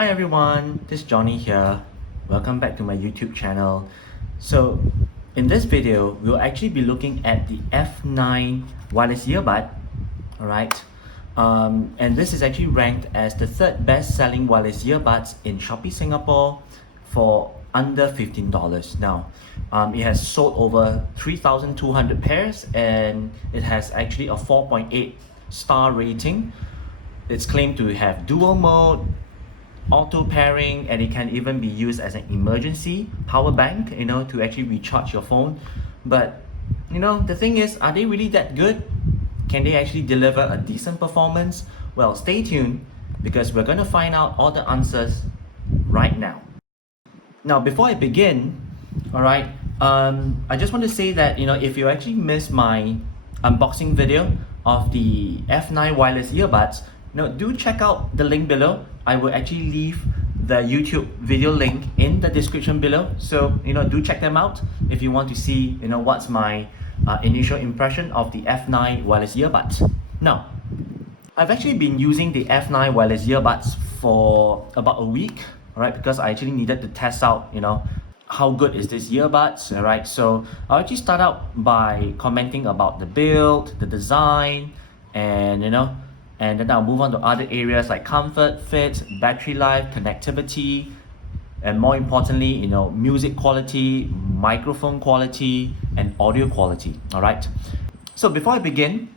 Hi everyone, this is Johnny here. Welcome back to my YouTube channel. So in this video, we'll actually be looking at the F9 wireless earbud, alright? And this is actually ranked as the third best selling wireless earbuds in Shopee Singapore for under $15. Now, it has sold over 3,200 pairs and it has actually a 4.8 star rating. It's claimed to have dual mode, auto pairing, and it can even be used as an emergency power bank, to actually recharge your phone. But the thing is, are they really that good? Can they actually deliver a decent performance? Well, stay tuned because we're going to find out all the answers right now. Now, before I begin, alright, I just want to say that if you actually missed my unboxing video of the F9 wireless earbuds, do check out the link below. I will actually leave the YouTube video link in the description below. So do check them out if you want to see what's my initial impression of the F9 wireless earbuds. Now, I've actually been using the F9 wireless earbuds for about a week, alright, because I actually needed to test out how good is this earbuds, alright. So I'll actually start out by commenting about the build, the design, and and then I'll move on to other areas like comfort, fit, battery life, connectivity, and more importantly, music quality, microphone quality, and audio quality, alright? So before I begin,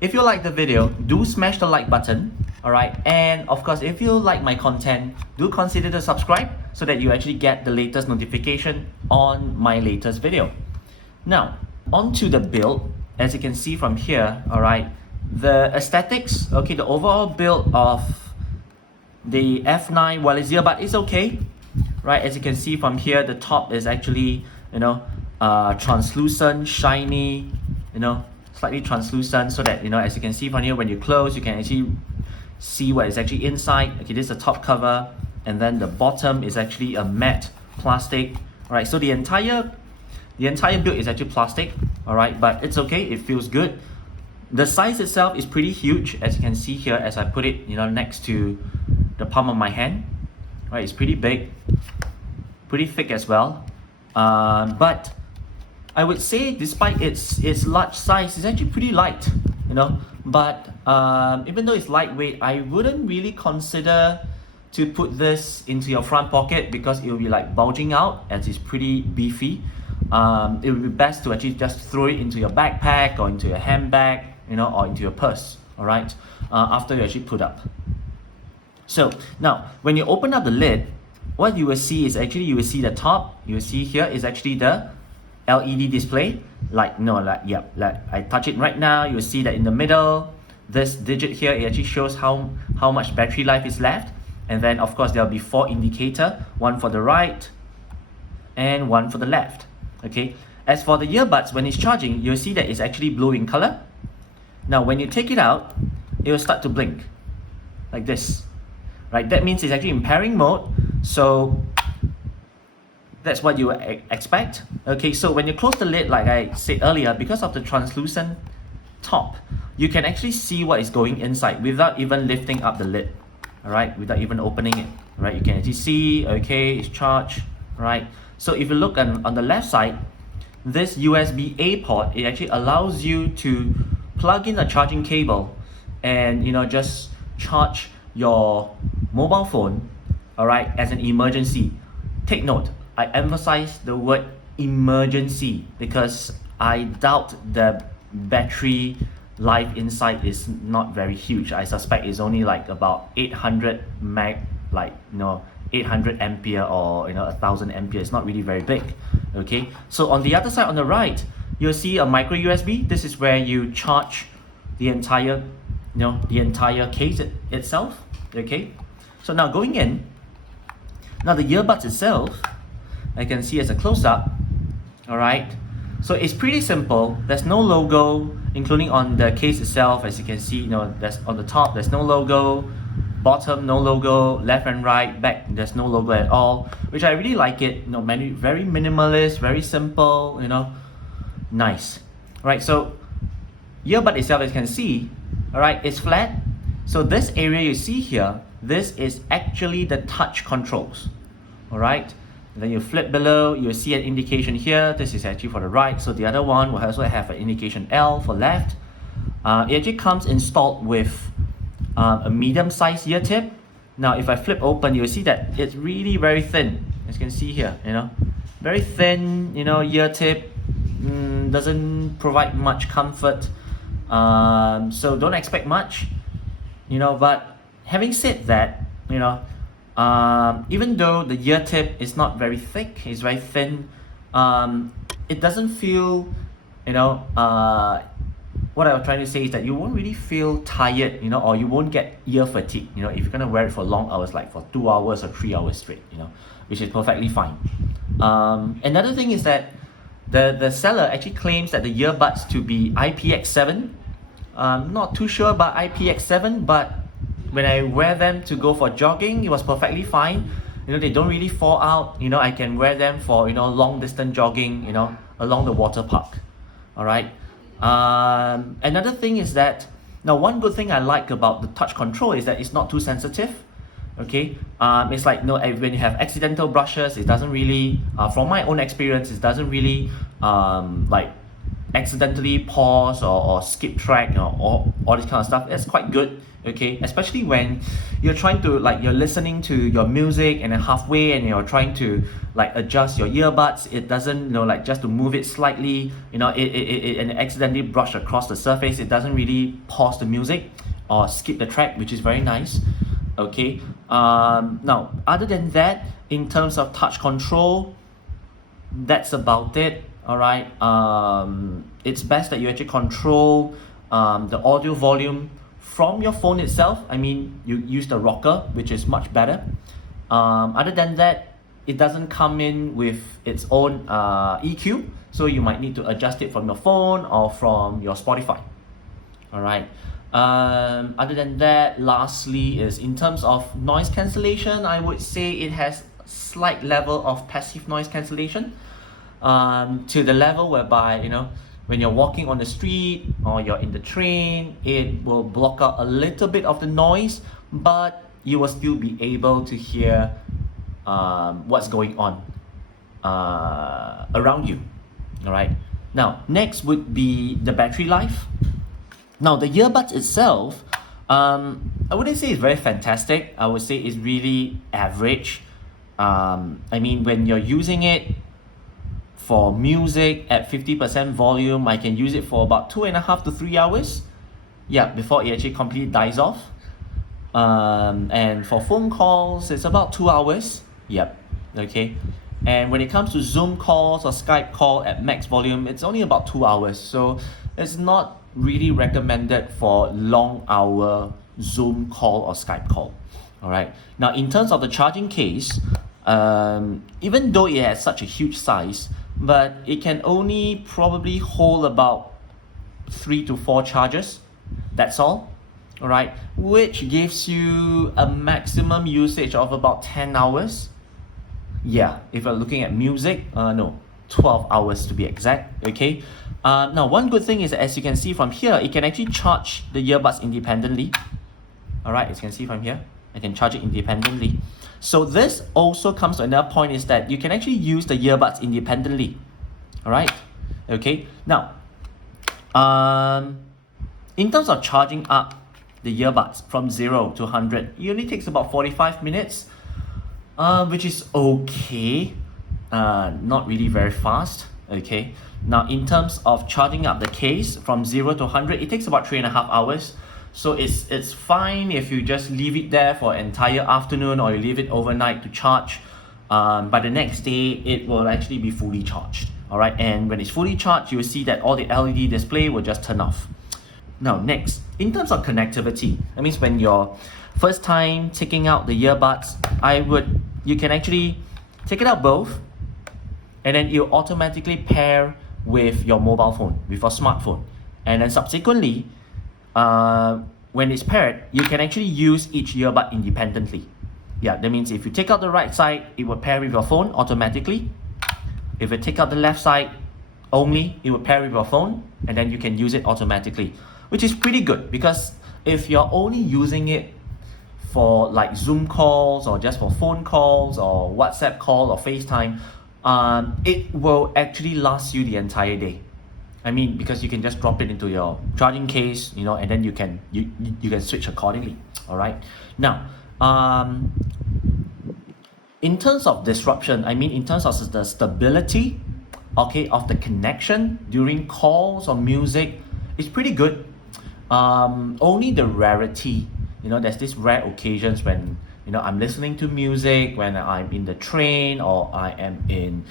if you like the video, do smash the like button, alright? And of course, if you like my content, do consider to subscribe so that you actually get the latest notification on my latest video. Now, onto the build. As you can see from here, alright, the aesthetics, okay, the overall build of the F9 wireless earbud is okay, right? As you can see from here, the top is actually, translucent, shiny, slightly translucent, so that, as you can see from here, when you close, you can actually see what is actually inside. Okay, this is the top cover, and then the bottom is actually a matte plastic, right? So the entire build is actually plastic, all right, but it's okay, it feels good. The size itself is pretty huge, as you can see here as I put it next to the palm of my hand, right? It's pretty big, pretty thick as well, but I would say despite its large size, it's actually pretty light, but even though it's lightweight, I wouldn't really consider to put this into your front pocket because it will be like bulging out, as it's pretty beefy. It would be best to actually just throw it into your backpack or into your handbag, or into your purse, all right, after you actually put up. So now, when you open up the lid, what you will see is actually, you will see the top, you will see here is actually the LED display, like I touch it right now, you will see that in the middle, this digit here, it actually shows how much battery life is left. And then of course there'll be 4 indicators, one for the right and one for the left. Okay, as for the earbuds, when it's charging, you'll see that it's actually blue in color. Now when you take it out, it will start to blink like this, right? That means it's actually in pairing mode, so that's what you expect. Okay, so when you close the lid, like I said earlier, because of the translucent top, you can actually see what is going inside without even lifting up the lid, all right, without even opening it, right? You can actually see, okay, it's charged, right? So if you look on the left side, this USB-A port, it actually allows you to plug in a charging cable and just charge your mobile phone, all right, as an emergency. Take note, I emphasize the word emergency because I doubt the battery life inside is not very huge. I suspect it's only like about 800 meg, 800 ampere or 1000 ampere. It's not really very big. Okay, so on the other side, on the right, you'll see a micro USB. This is where you charge the entire case itself. Okay, so now going in, now the earbuds itself, I can see as a close-up, all right. So it's pretty simple. There's no logo, including on the case itself. As you can see, there's on the top, there's no logo. Bottom, no logo. Left and right, back, there's no logo at all, which I really like it. Very minimalist, very simple. Nice. All right. So earbud itself, as you can see, all right, it's flat. So this area you see here, this is actually the touch controls. Alright, then you flip below, you'll see an indication here. This is actually for the right, so the other one will also have an indication L for left. It actually comes installed with a medium-sized ear tip. Now if I flip open, you'll see that it's really very thin, as you can see here, very thin, ear tip. Doesn't provide much comfort, so don't expect much, but having said that, even though the ear tip is not very thick, it's very thin, it doesn't feel, what I was trying to say is that you won't really feel tired, or you won't get ear fatigue, if you're gonna wear it for long hours, like for 2 hours or 3 hours straight, which is perfectly fine. Another thing is that the seller actually claims that the earbuds to be IPX7. Not too sure about IPX7, but when I wear them to go for jogging, it was perfectly fine. They don't really fall out. I can wear them for long distance jogging, along the water park. All right. Another thing is that now one good thing I like about the touch control is that it's not too sensitive. Okay, it's like when you have accidental brushes, it doesn't really, from my own experience, it doesn't really like accidentally pause or skip track or all this kind of stuff. It's quite good. Okay, especially when you're trying to you're listening to your music and then halfway and you're trying to adjust your earbuds, it doesn't just to move it slightly, it and accidentally brush across the surface, it doesn't really pause the music or skip the track, which is very nice. Okay, now other than that, in terms of touch control, that's about it. All right, it's best that you actually control the audio volume from your phone itself. I mean, you use the rocker, which is much better. Other than that, it doesn't come in with its own EQ, so you might need to adjust it from your phone or from your Spotify. All right. Other than that, lastly is in terms of noise cancellation, I would say it has slight level of passive noise cancellation, to the level whereby when you're walking on the street or you're in the train, it will block out a little bit of the noise, but you will still be able to hear what's going on around you. All right. Now next would be the battery life. Now the earbuds itself, I wouldn't say it's very fantastic. I would say it's really average. I mean, when you're using it for music at 50% volume, I can use it for about 2.5 to 3 hours. Yeah, before it actually completely dies off. And for phone calls, it's about 2 hours. Yep. Okay. And when it comes to Zoom calls or Skype call at max volume, it's only about 2 hours. So it's not really recommended for long hour Zoom call or Skype call. All right. Now, in terms of the charging case, even though it has such a huge size, but it can only probably hold about 3 to 4 charges. That's all. All right. Which gives you a maximum usage of about 10 hours. Yeah, if you're looking at music, no, 12 hours to be exact. Okay. Now, one good thing is that, as you can see from here, it can actually charge the earbuds independently. All right, as you can see from here, I can charge it independently. So this also comes to another point, is that you can actually use the earbuds independently. All right. Okay. Now, in terms of charging up the earbuds from 0 to 100, it only takes about 45 minutes, which is okay. Not really very fast. Okay. Now, in terms of charging up the case from 0 to 100, it takes about 3.5 hours. So it's fine if you just leave it there for an entire afternoon, or you leave it overnight to charge. By the next day, it will actually be fully charged. All right. And when it's fully charged, you will see that all the LED display will just turn off. Now, next, in terms of connectivity, that means when you're first time taking out the earbuds, you can actually take it out both, and then you automatically pair with your mobile phone, with your smartphone. And then subsequently, when it's paired, you can actually use each earbud independently. Yeah, that means if you take out the right side, it will pair with your phone automatically. If you take out the left side only, it will pair with your phone, and then you can use it automatically, which is pretty good, because if you're only using it for like Zoom calls or just for phone calls or WhatsApp call or FaceTime, it will actually last you the entire day. I mean, because you can just drop it into your charging case, you know, and then you can switch accordingly. All right. Now, in terms of disruption, I mean, in terms of the stability, okay, of the connection during calls or music, it's pretty good. Only the rarity, you know, there's these rare occasions when, you know, I'm listening to music, when I'm in the train or I am in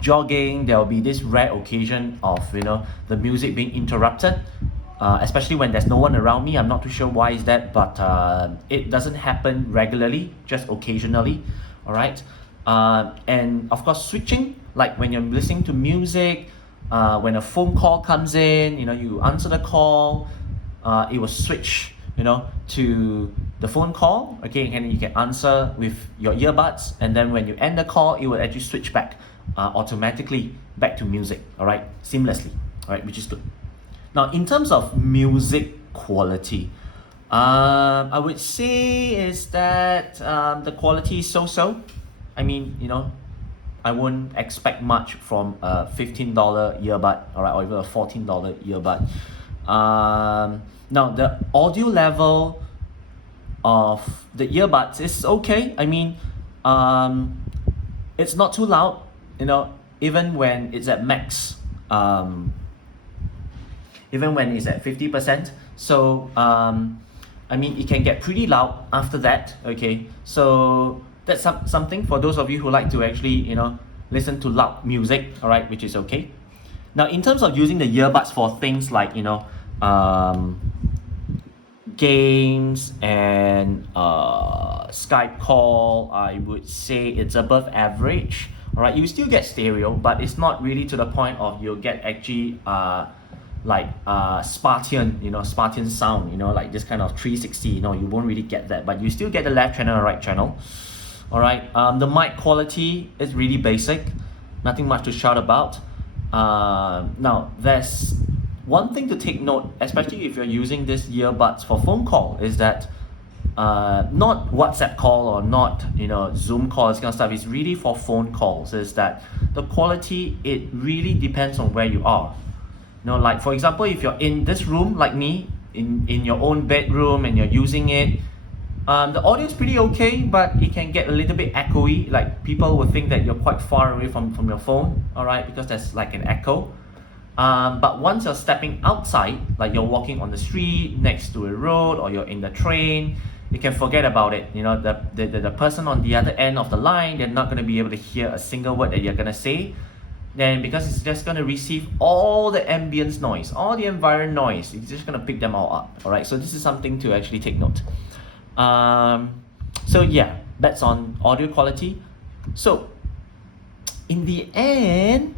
jogging. There will be this rare occasion of, you know, the music being interrupted, especially when there's no one around me. I'm not too sure why is that, but it doesn't happen regularly, just occasionally. All right. And of course, switching, like when you're listening to music, when a phone call comes in, you know, you answer the call, it will switch, you know, to the phone call, okay, and you can answer with your earbuds, and then when you end the call, it will actually switch back automatically back to music, all right, seamlessly, all right, which is good. Now, in terms of music quality, I would say is that the quality is so-so. I mean, you know, I won't expect much from a $15 earbud, all right, or even a $14 earbud. Now, the audio level of the earbuds is okay. I mean, it's not too loud, you know, even when it's at max, even when it's at 50%. So, I mean, it can get pretty loud after that, okay? So, that's something for those of you who like to actually, you know, listen to loud music, all right, which is okay. Now, in terms of using the earbuds for things like, you know, games and Skype call, I would say it's above average. All right, you still get stereo, but it's not really to the point of you'll get actually like Spartan, you know, Spartan sound, you know, like this kind of 360, you know, you won't really get that, but you still get the left channel and right channel. All right, the mic quality is really basic, nothing much to shout about. Now, there's one thing to take note, especially if you're using this earbuds for phone call, is that not WhatsApp call or not, you know, Zoom call, this kind of stuff. It's really for phone calls. Is that the quality? It really depends on where you are. You know, like for example, if you're in this room like me, in your own bedroom and you're using it, the audio is pretty okay, but it can get a little bit echoey. Like people will think that you're quite far away from your phone, all right, because there's like an echo. But once you're stepping outside, like you're walking on the street next to a road or you're in the train, you can forget about it. You know, the person on the other end of the line, they're not going to be able to hear a single word that you're going to say. Then because it's just going to receive all the ambience noise, all the environment noise, it's just going to pick them all up. All right, so this is something to actually take note. So yeah, that's on audio quality. So in the end,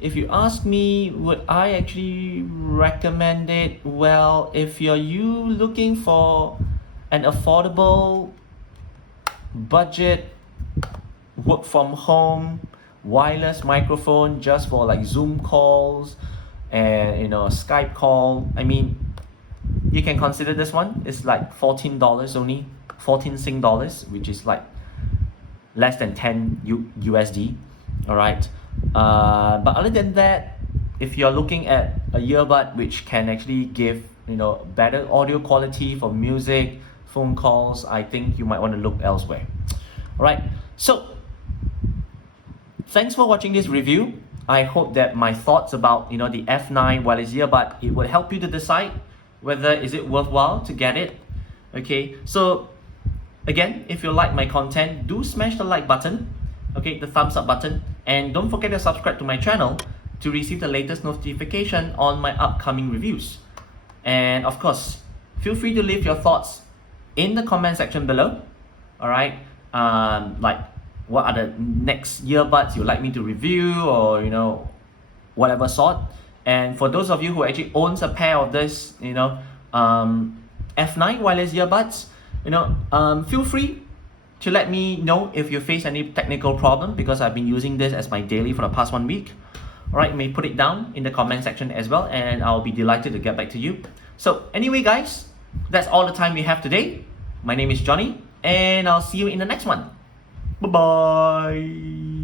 if you ask me, would I actually recommend it? Well, if you're looking for an affordable budget work from home wireless microphone just for like Zoom calls and, you know, Skype call, I mean, you can consider this one. It's like $14 only, 14 Sing dollars, which is like less than 10 USD. All right. But other than that, if you're looking at a earbud which can actually give, you know, better audio quality for music, phone calls, I think you might want to look elsewhere. All right. So thanks for watching this review. I hope that my thoughts about, you know, the F9 wireless earbud, it will help you to decide whether is it worthwhile to get it. Okay, so again, if you like my content, do smash the like button, okay, the thumbs up button, and don't forget to subscribe to my channel to receive the latest notification on my upcoming reviews. And of course, feel free to leave your thoughts in the comment section below. All right, like what are the next earbuds you'd like me to review, or, you know, whatever sort. And for those of you who actually owns a pair of this, you know, F9 wireless earbuds, you know, feel free to let me know if you face any technical problem, because I've been using this as my daily for the past 1 week. All right, you may put it down in the comment section as well, and I'll be delighted to get back to you. So anyway, guys, That's all the time we have today. My name is Johnny, and I'll see you in the next one. Bye bye.